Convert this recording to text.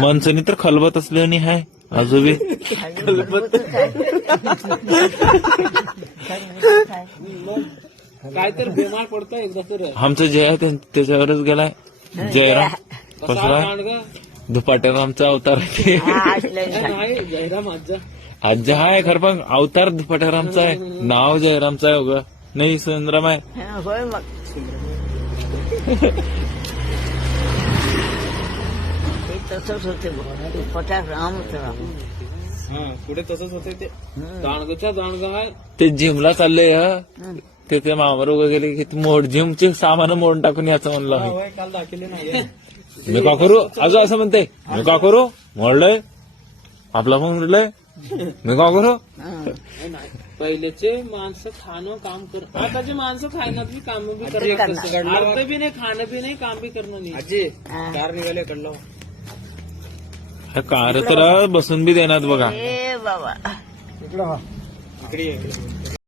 माणसाने तर खलबत असल्याने हाय आजोबी. काय तर बेमार पडतोय एकदा तर. आमचं जय आहे त्याच्यावरच गेलाय. जयराम कसला दुपाट्यात आमचा अवतार आहे. नाही जयराम आजा. आज्जा हाय खरं पण अवतार दुपाट्यारामचा आहे. नाव जयरामचं आहे उगा नाही सुंदरम आहे. होय मग ते तसंच होते पटाक रामच राम. हा पुढे तसंच होते ते. दांडगच्या दांडग आहे. ते जिमला चाललंय ते ते मामावर उगा गेले की मोड जिमचे सामान मोडून टाकून याचं म्हणलं आम्ही. होय काल दाखवले नाही. मी का करू अजून असं म्हणते मी का करू मोडलंय आपला पण मोडलंय मी का करू. पहिलेचे माणसं खाणं काम कर. आताचे माणसं खायला बी काम बी करणार. अर्ध बी नाही खाणं बी नाही काम बी करणं नाही. आजी कार निघाले कडलं. कार तर बसून बी देणार बघा. ए बाबा इकडे